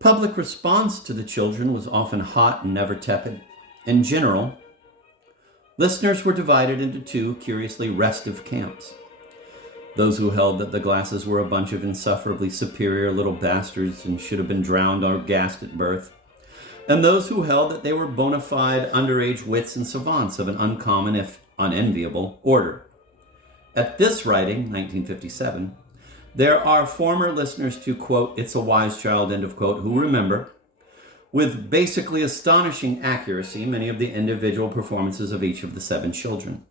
Public response to the children was often hot and never tepid. In general, listeners were divided into two curiously restive camps. Those who held that the Glasses were a bunch of insufferably superior little bastards and should have been drowned or gassed at birth, and those who held that they were bona fide underage wits and savants of an uncommon, if unenviable, order. At this writing, 1957, there are former listeners to, quote, "It's a Wise Child," end of quote, who remember, with basically astonishing accuracy, many of the individual performances of each of the 7 children.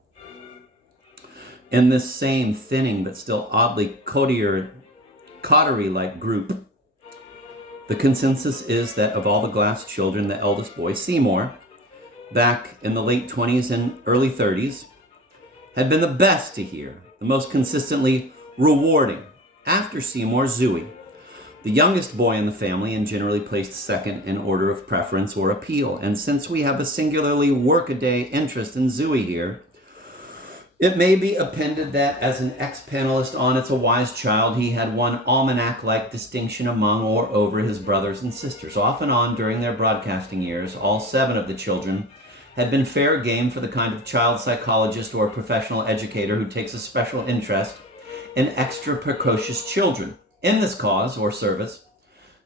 In this same thinning but still oddly coterie-like group, the consensus is that of all the Glass children, the eldest boy, Seymour, back in the late 20s and early 30s, had been the best to hear, the most consistently rewarding. After Seymour, Zooey, the youngest boy in the family and generally placed second in order of preference or appeal. And since we have a singularly workaday interest in Zooey here, it may be appended that as an ex-panelist on It's a Wise Child, he had won almanac-like distinction among or over his brothers and sisters. Off and on during their broadcasting years, all 7 of the children had been fair game for the kind of child psychologist or professional educator who takes a special interest in extra precocious children. In this cause or service,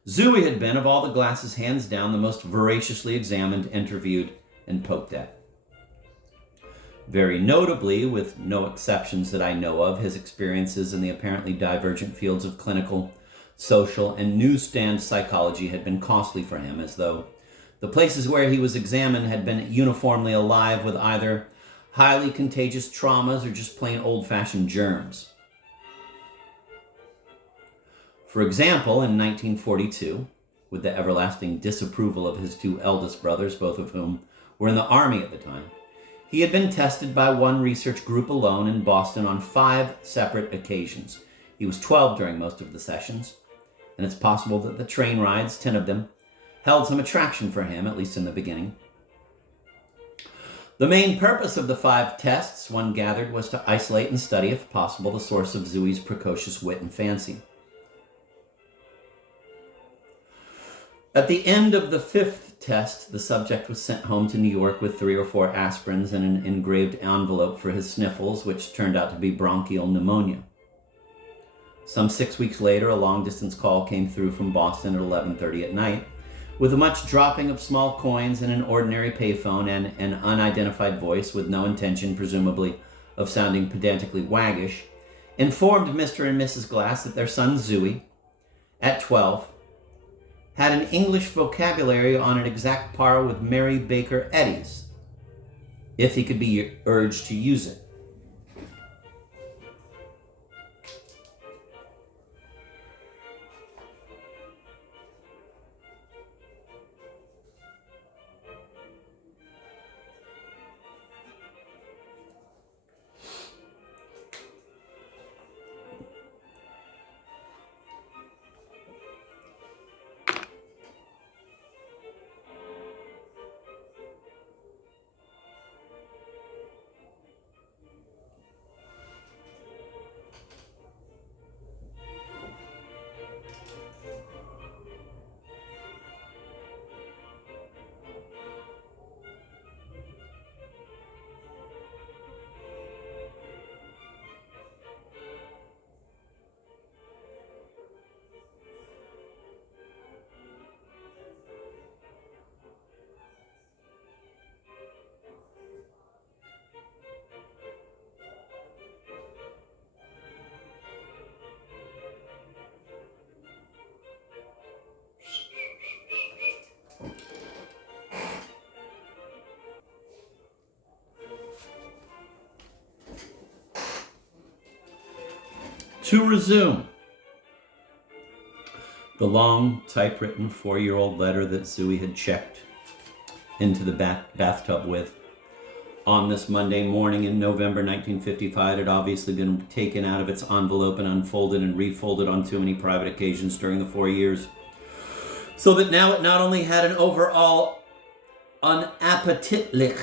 Zooey had been, of all the Glasses, hands down, the most voraciously examined, interviewed, and poked at. Very notably, with no exceptions that I know of, his experiences in the apparently divergent fields of clinical, social, and newsstand psychology had been costly for him, as though the places where he was examined had been uniformly alive with either highly contagious traumas or just plain old-fashioned germs. For example, in 1942, with the everlasting disapproval of his 2 eldest brothers, both of whom were in the Army at the time, he had been tested by one research group alone in Boston on 5 separate occasions. He was 12 during most of the sessions, and it's possible that the train rides, 10 of them, held some attraction for him, at least in the beginning. The main purpose of the 5 tests, one gathered, was to isolate and study, if possible, the source of Zooey's precocious wit and fancy. At the end of the 5th test, the subject was sent home to New York with 3 or 4 aspirins and an engraved envelope for his sniffles, which turned out to be bronchial pneumonia. Some 6 weeks later, a long-distance call came through from Boston at 11:30 at night, with a much dropping of small coins in an ordinary payphone and an unidentified voice with no intention, presumably, of sounding pedantically waggish, informed Mr. and Mrs. Glass that their son Zooey, at 12, had an English vocabulary on an exact par with Mary Baker Eddy's, if he could be urged to use it. To resume, the long, typewritten 4-year-old letter that Zooey had checked into the bathtub with on this Monday morning in November 1955 had obviously been taken out of its envelope and unfolded and refolded on too many private occasions during the 4 years, so that now it not only had an overall unappetitlich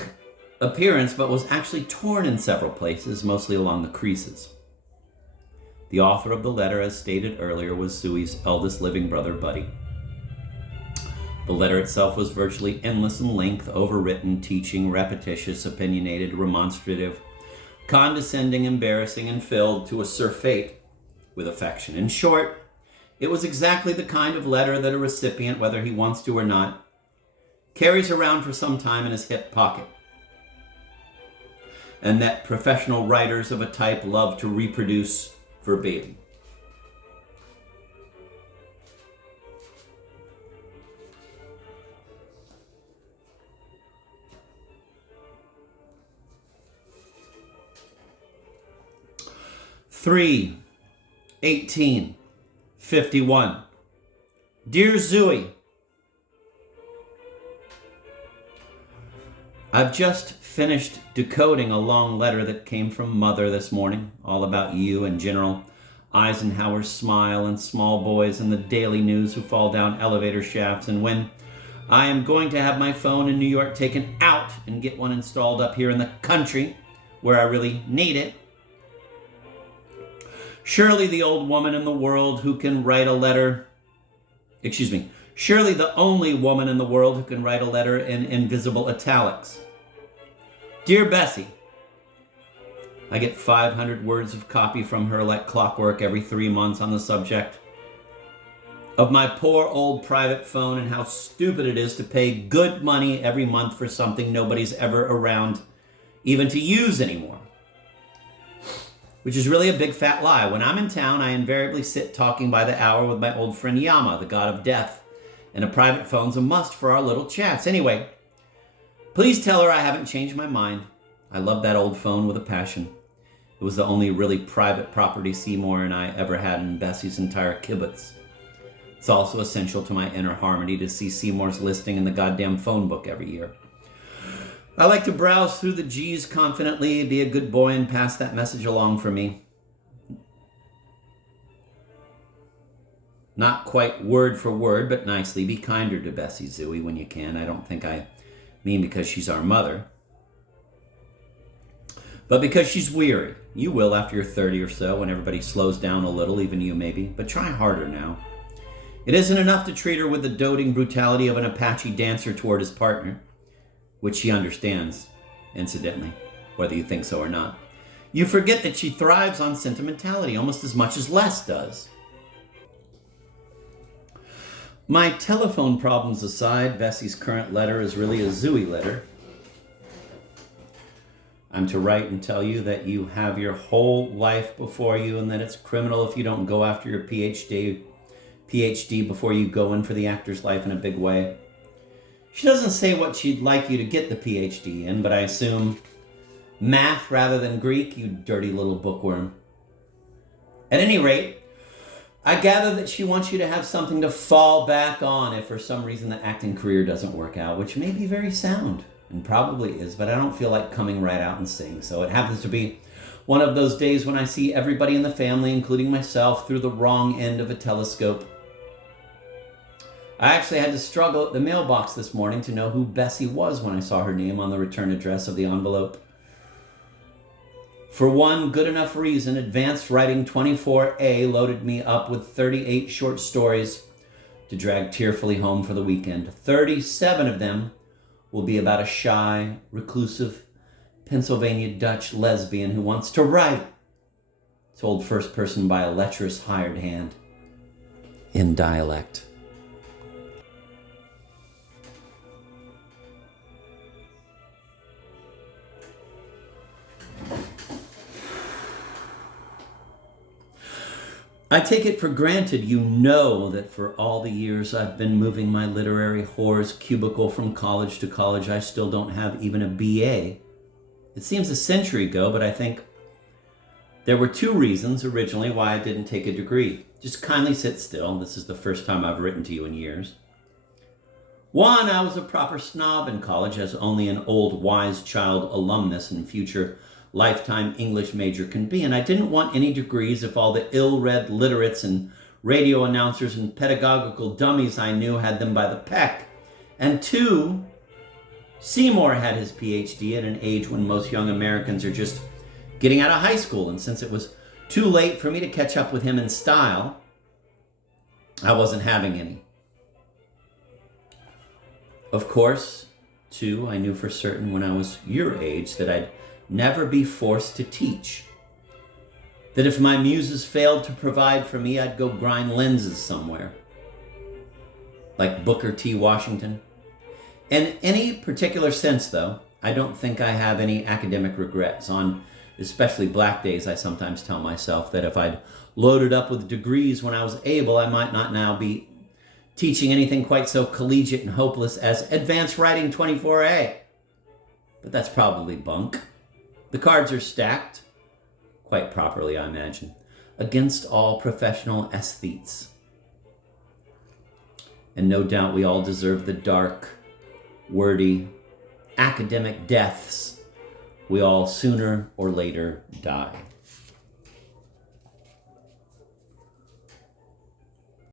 appearance, but was actually torn in several places, mostly along the creases. The author of the letter, as stated earlier, was Zooey's eldest living brother, Buddy. The letter itself was virtually endless in length, overwritten, teaching, repetitious, opinionated, remonstrative, condescending, embarrassing, and filled to a surfeit with affection. In short, it was exactly the kind of letter that a recipient, whether he wants to or not, carries around for some time in his hip pocket, and that professional writers of a type love to reproduce verbatim. Three, 1851. Dear Zooey, I've just finished decoding a long letter that came from Mother this morning, all about you and General Eisenhower's smile and small boys and the daily news who fall down elevator shafts, and when I am going to have my phone in New York taken out and get one installed up here in the country where I really need it. Surely the old woman in the world who can write a letter, surely the only woman in the world who can write a letter in invisible italics. Dear Bessie, I get 500 words of copy from her like clockwork every 3 months on the subject of my poor old private phone and how stupid it is to pay good money every month for something nobody's ever around even to use anymore. Which is really a big fat lie. When I'm in town, I invariably sit talking by the hour with my old friend Yama, the god of death, and a private phone's a must for our little chats. Anyway, please tell her I haven't changed my mind. I love that old phone with a passion. It was the only really private property Seymour and I ever had in Bessie's entire kibbutz. It's also essential to my inner harmony to see Seymour's listing in the goddamn phone book every year. I like to browse through the G's confidently, be a good boy, and pass that message along for me. Not quite word for word, but nicely. Be kinder to Bessie, Zooey, when you can. I don't think I mean because she's our mother, but because she's weary. You will after you're 30 or so, when everybody slows down a little, even you maybe, but try harder now. It isn't enough to treat her with the doting brutality of an Apache dancer toward his partner, which she understands, incidentally, whether you think so or not. You forget that she thrives on sentimentality almost as much as Les does. My telephone problems aside, Bessie's current letter is really a Zooey letter. I'm to write and tell you that you have your whole life before you and that it's criminal if you don't go after your PhD before you go in for the actor's life in a big way. She doesn't say what she'd like you to get the PhD in, but I assume math rather than Greek, you dirty little bookworm. At any rate, I gather that she wants you to have something to fall back on if for some reason the acting career doesn't work out, which may be very sound, and probably is, but I don't feel like coming right out and saying so. It happens to be one of those days when I see everybody in the family, including myself, through the wrong end of a telescope. I actually had to struggle at the mailbox this morning to know who Bessie was when I saw her name on the return address of the envelope. For one good enough reason, Advanced Writing 24A loaded me up with 38 short stories to drag tearfully home for the weekend. 37 of them will be about a shy, reclusive, Pennsylvania Dutch lesbian who wants to write, told first person by a lecherous hired hand, in dialect. I take it for granted you know that for all the years I've been moving my literary whore's cubicle from college to college, I still don't have even a BA. It seems a century ago, but I think there were two reasons originally why I didn't take a degree. Just kindly sit still. This is the first time I've written to you in years. One, I was a proper snob in college, as only an old wise child alumnus and future lifetime English major can be, and I didn't want any degrees if all the ill-read literates and radio announcers and pedagogical dummies I knew had them by the peck. And two, Seymour had his PhD at an age when most young Americans are just getting out of high school, and since it was too late for me to catch up with him in style, I wasn't having any. Of course, too, I knew for certain when I was your age that I'd never be forced to teach. That if my muses failed to provide for me, I'd go grind lenses somewhere. Like Booker T. Washington. In any particular sense, though, I don't think I have any academic regrets. On especially black days, I sometimes tell myself that if I'd loaded up with degrees when I was able, I might not now be teaching anything quite so collegiate and hopeless as Advanced Writing 24A. But that's probably bunk. The cards are stacked, quite properly, I imagine, against all professional aesthetes. And no doubt we all deserve the dark, wordy, academic deaths we all sooner or later die.